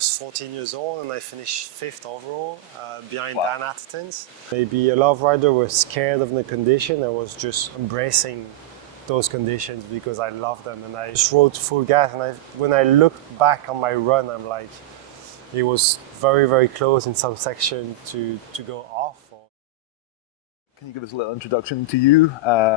was 14 years old and I finished 5th overall behind Wow. Dan Atherton's. Maybe a lot of riders were scared of the condition. I was just embracing those conditions because I love them, and I just rode full gas. And when I look back on my run, I'm like, it was very, very close in some section to go off. Can you give us a little introduction to you,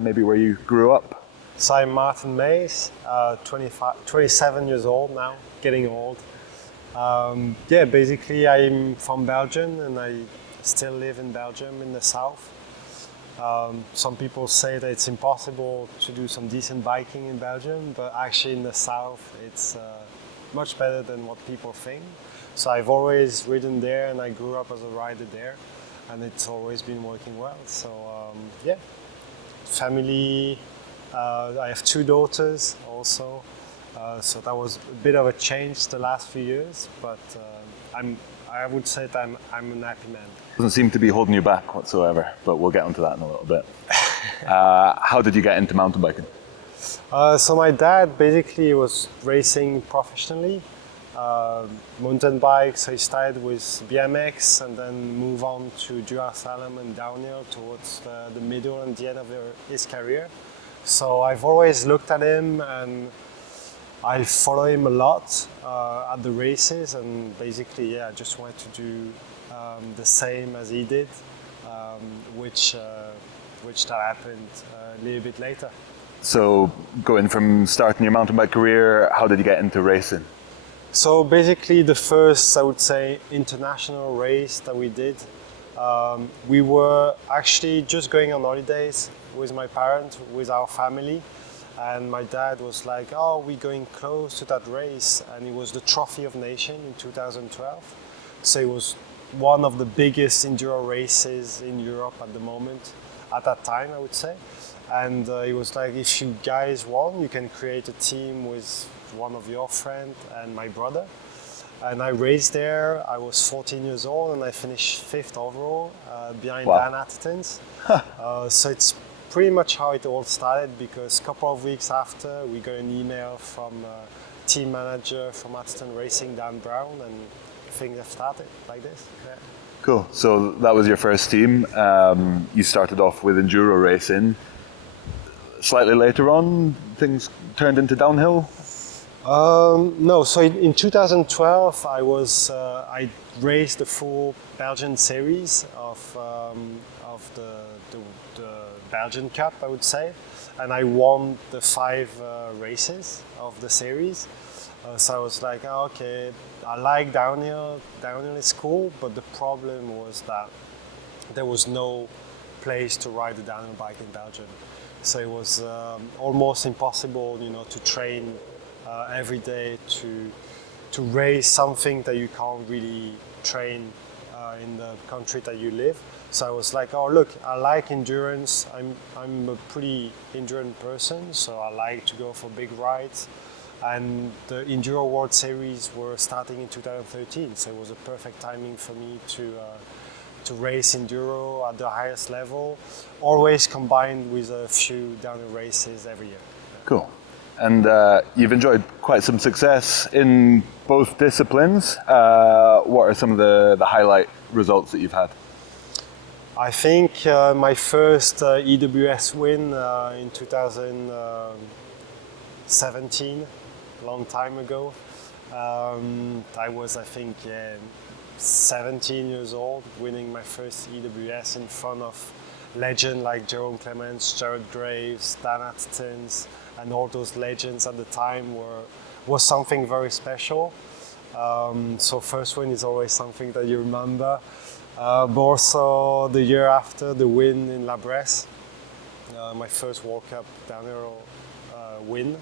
maybe where you grew up? So I'm Martin Maes, 27 years old now, getting old. Yeah, basically I'm from Belgium and I still live in Belgium in the south. Some people say that it's impossible to do some decent biking in Belgium, but actually in the south it's much better than what people think. So I've always ridden there and I grew up as a rider there, and it's always been working well. So yeah, family. I have 2 daughters also, so that was a bit of a change the last few years, but I would say that I'm a happy man. Doesn't seem to be holding you back whatsoever, but we'll get onto that in a little bit. How did you get into mountain biking? So my dad basically was racing professionally, mountain bikes. So he started with BMX and then moved on to duathlon and downhill towards the middle and the end of his career. So I've always looked at him and I follow him a lot at the races, and basically, yeah, I just wanted to do the same as he did, which that happened a little bit later. So going from starting your mountain bike career, how did you get into racing? So basically the first, I would say, international race that we did, we were actually just going on holidays with my parents, with our family, and my dad was like, oh, we're going close to that race, and it was the Trophy of Nations in 2012. So it was one of the biggest enduro races in Europe at the moment, at that time I would say. And he was like, if you guys want, you can create a team with one of your friends and my brother. And I raced there. I was 14 years old and I finished 5th overall behind Wow. Dan Atherton's. So it's pretty much how it all started, because a couple of weeks after we got an email from team manager from Atherton Racing, Dan Brown, and things have started like this. Yeah. Cool. So that was your first team. You started off with enduro racing. Slightly later on, things turned into downhill? No, so in 2012 I raced the full Belgian series of the Belgian Cup, I would say, and I won the 5 races of the series. So I was like, oh, okay, I like downhill. Downhill is cool, but the problem was that there was no place to ride a downhill bike in Belgium. So it was almost impossible, to train every day to race something that you can't really train in the country that you live. So I was like, oh look, I like endurance. I'm a pretty endurance person, so I like to go for big rides. And the Enduro World Series were starting in 2013, so it was a perfect timing for me to race enduro at the highest level, always combined with a few downhill races every year. Cool. And you've enjoyed quite some success in both disciplines. What are some of the highlight results that you've had? I think my first E-EWS win in 2017, a long time ago. I was, I think, 17 years old, winning my first E-EWS in front of legends like Jerome Clements, Jared Graves, Dan Atherton's, and all those legends at the time was something very special. So first win is always something that you remember. But also the year after, the win in La Bresse, my first World Cup downhill win,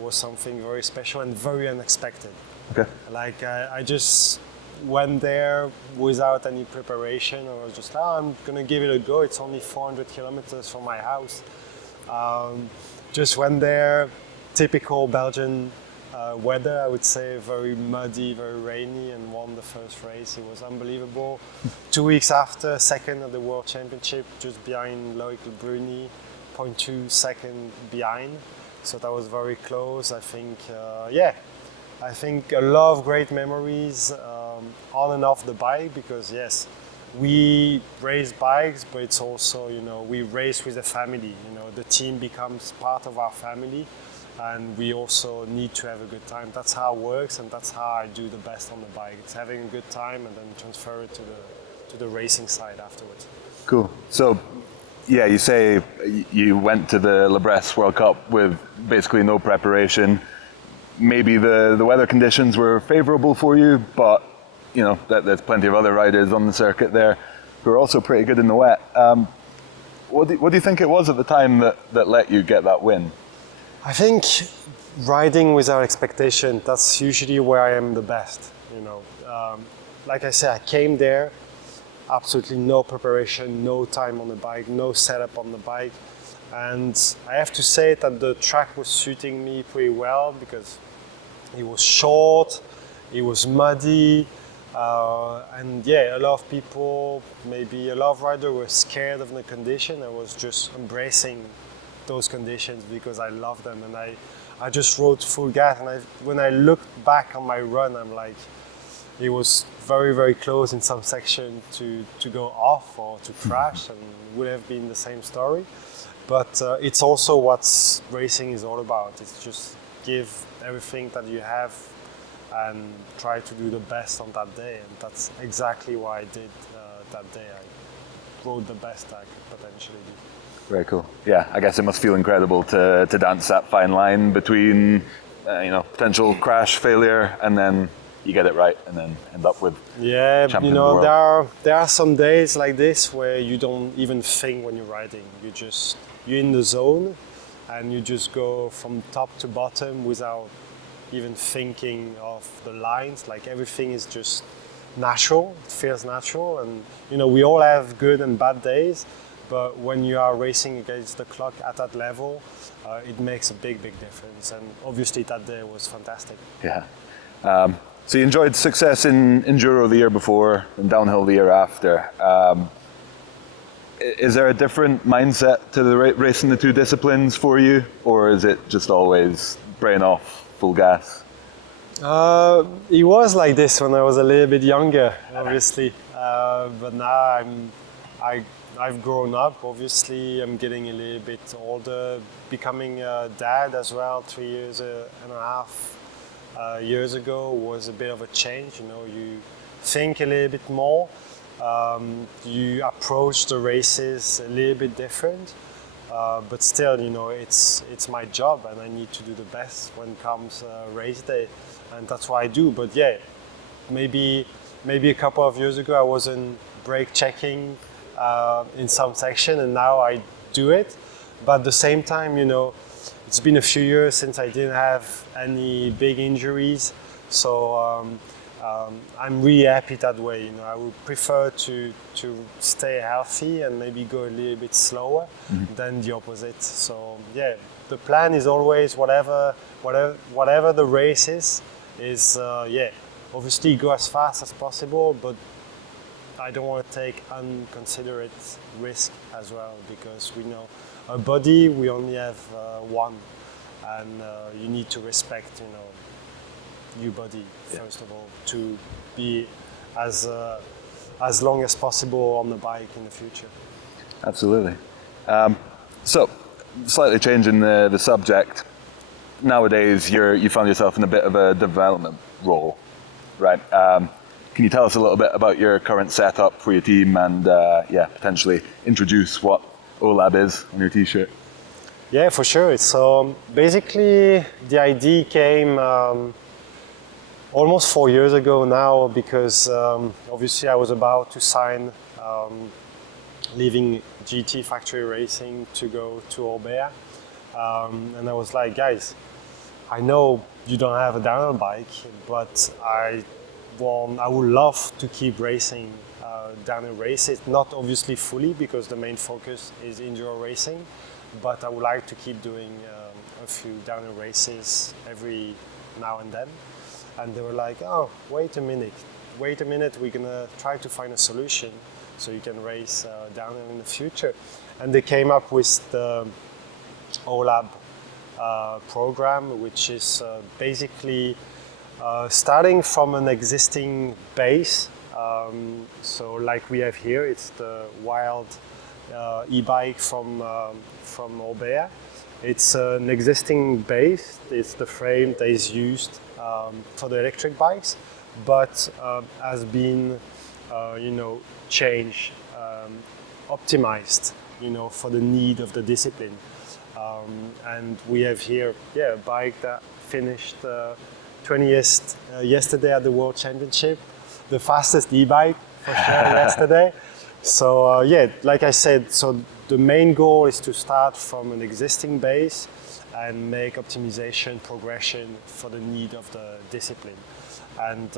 was something very special and very unexpected. Okay. Like I just went there without any preparation. I was just, I'm gonna give it a go. It's only 400 kilometers from my house. Just went there, typical Belgian weather, I would say, very muddy, very rainy, and won the first race. It was unbelievable. 2 weeks after, second at the World Championship, just behind Loic Bruni, 0.2 second behind. So that was very close. I think, I think a lot of great memories on and off the bike, because yes, we race bikes, but it's also, you know, we race with a family. You know, the team becomes part of our family, and we also need to have a good time. That's how it works, and that's how I do the best on the bike. It's having a good time and then transfer it to the racing side afterwards. Cool. So, yeah, you say you went to the La Bresse World Cup with basically no preparation. Maybe the weather conditions were favourable for you, but you know there's plenty of other riders on the circuit there who are also pretty good in the wet. What do you think it was at the time that let you get that win? I think riding without expectation, that's usually where I am the best. You know, like I said, I came there, absolutely no preparation, no time on the bike, no setup on the bike. And I have to say that the track was suiting me pretty well, because it was short, it was muddy, and yeah, a lot of people, maybe a lot of riders were scared of the condition. I was just embracing those conditions because I love them, and I just rode full gas. And when I look back on my run, I'm like, it was very, very close in some section to go off or to crash, and it would have been the same story. But it's also what racing is all about. It's just give everything that you have and try to do the best on that day. And that's exactly what I did that day. I rode the best I could potentially do. Very cool. Yeah, I guess it must feel incredible to dance that fine line between potential crash, failure, and then you get it right and then end up with champion you of know, the world. there are some days like this where you don't even think when you're riding. You're in the zone and you just go from top to bottom without even thinking of the lines. Like everything is just natural, it feels natural. And you know, we all have good and bad days, but when you are racing against the clock at that level, it makes a big, big difference. And obviously that day was fantastic. Yeah. So you enjoyed success in Enduro the year before and Downhill the year after. Is there a different mindset to the racing the two disciplines for you, or is it just always brain off, full gas? It was like this when I was a little bit younger, obviously. But now I've grown up. Obviously, I'm getting a little bit older, becoming a dad as well. 3 years and a half years ago was a bit of a change. You know, you think a little bit more. You approach the races a little bit different, but still, you know, it's my job, and I need to do the best when comes race day, and that's what I do. But yeah, maybe a couple of years ago I wasn't brake checking in some section, and now I do it. But at the same time, you know, it's been a few years since I didn't have any big injuries, so I'm really happy that way. You know, I would prefer to stay healthy and maybe go a little bit slower than the opposite. So yeah, the plan is always whatever the race is obviously go as fast as possible, but I don't want to take inconsiderate risk as well, because we know a body we only have one, and you need to respect, you know, your body first of all, to be as long as possible on the bike in the future. Absolutely. So, slightly changing the subject. Nowadays, you found yourself in a bit of a development role, right? Can you tell us a little bit about your current setup for your team and potentially introduce what OLAB is on your t-shirt? Yeah, for sure. So basically the idea came almost 4 years ago now, because obviously I was about to sign, leaving GT factory racing to go to Orbea, and I was like, guys, I know you don't have a downhill bike, but I would love to keep racing downhill races, not obviously fully because the main focus is enduro racing, but I would like to keep doing a few downhill races every now and then. And they were like, oh, wait a minute, we're gonna try to find a solution so you can race downhill in the future. And they came up with the OLAB program, which is basically starting from an existing base. So like we have here, it's the Wild e-bike from Orbea. It's an existing base. It's the frame that is used for the electric bikes, but has been, changed, optimized, for the need of the discipline. And we have here, a bike that finished 20th yesterday at the World Championship, the fastest e-bike for sure yesterday. So like I said, so the main goal is to start from an existing base and make optimization progression for the need of the discipline. And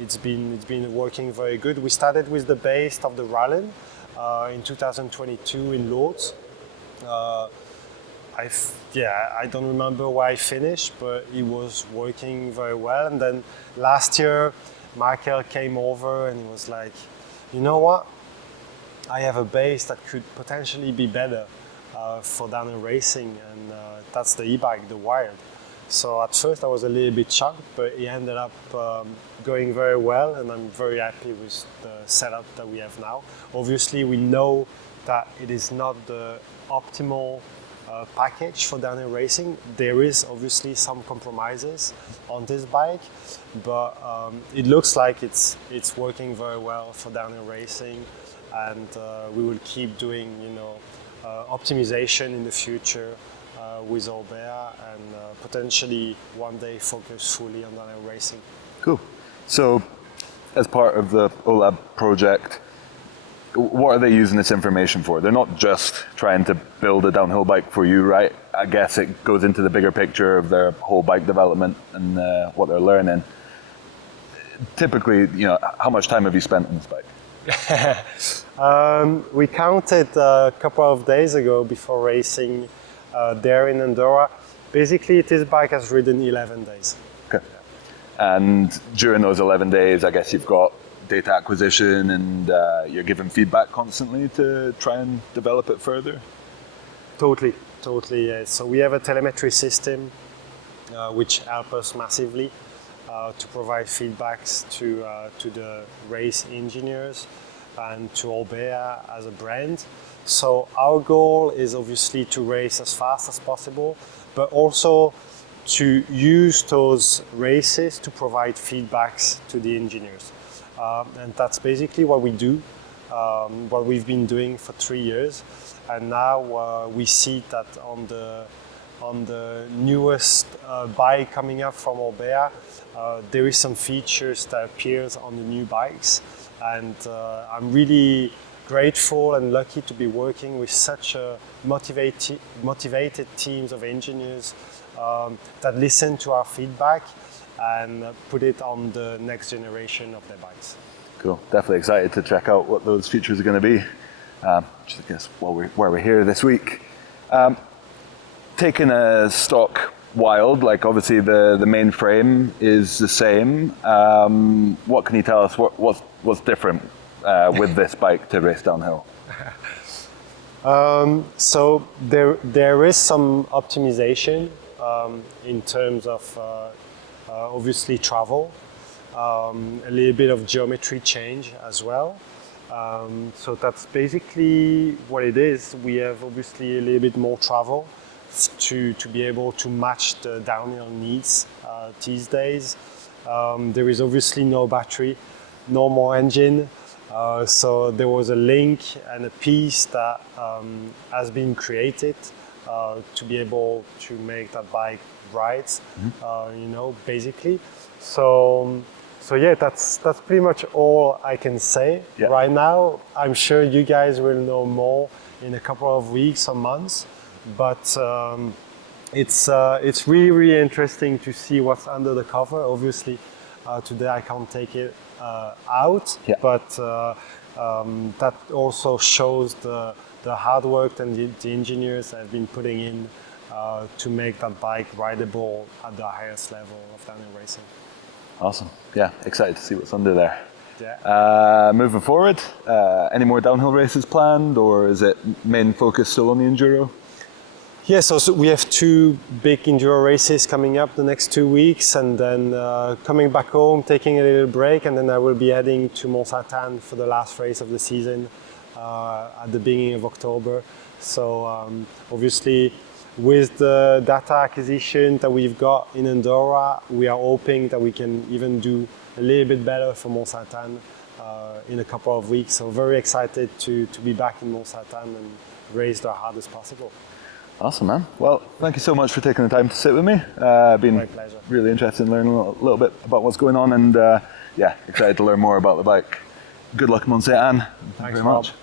it's been working very good. We started with the base of the Rallen in 2022 in Lourdes. I don't remember where I finished, but it was working very well. And then last year, Michael came over and he was like, you know what? I have a base that could potentially be better for downhill racing, and that's the e-bike, the Wild. So at first I was a little bit shocked, but it ended up going very well, and I'm very happy with the setup that we have now. Obviously, we know that it is not the optimal package for downhill racing. There is obviously some compromises on this bike, but it looks like it's working very well for downhill racing, and we will keep doing optimization in the future with Orbea, and potentially one day focus fully on downhill racing. Cool. So, as part of the OLAB project, what are they using this information for? They're not just trying to build a downhill bike for you, right? I guess it goes into the bigger picture of their whole bike development and what they're learning. Typically, how much time have you spent on this bike? We counted a couple of days ago before racing there in Andorra. Basically, this bike has ridden 11 days. Okay. And during those 11 days, I guess you've got data acquisition and you're giving feedback constantly to try and develop it further? Totally. Yeah. So we have a telemetry system which helps us massively to provide feedbacks to the race engineers and to Orbea as a brand. So our goal is obviously to race as fast as possible, but also to use those races to provide feedbacks to the engineers. And that's basically what we do, what we've been doing for 3 years. And now we see that on the newest bike coming up from Orbea, there is some features that appears on the new bikes. And I'm really grateful and lucky to be working with such a motivated teams of engineers that listen to our feedback and put it on the next generation of their bikes. Cool. Definitely excited to check out what those features are going to be. Just I guess where we're here this week. Taking a stock Wild, like obviously the main frame is the same. What can you tell us? What's different with this bike to race downhill? So there is some optimization in terms of obviously travel, a little bit of geometry change as well. So that's basically what it is. We have obviously a little bit more travel to be able to match the downhill needs these days. There is obviously no battery, no more engine. So there was a link and a piece that has been created to be able to make that bike right, basically. So yeah, that's pretty much all I can say right now. I'm sure you guys will know more in a couple of weeks or months, but it's really, really interesting to see what's under the cover. Obviously, today I can't take it out, but that also shows the hard work that the engineers have been putting in to make that bike rideable at the highest level of downhill racing. Awesome. Yeah, excited to see what's under there. Yeah. Moving forward, any more downhill races planned, or is it main focus still on the enduro? Yeah, so we have two big enduro races coming up the next 2 weeks, and then coming back home, taking a little break, and then I will be heading to Mont Saint-Anne for the last race of the season at the beginning of October. So obviously, with the data acquisition that we've got in Andorra, we are hoping that we can even do a little bit better for Mont Saint-Anne in a couple of weeks. So very excited to be back in Mont Saint-Anne and race the hardest possible. Awesome, man. Well, thank you so much for taking the time to sit with me. Been My pleasure. really interested in learning a little bit about what's going on, and yeah, excited to learn more about the bike. Good luck, Mont Saint-Anne. Thank you very much. Rob.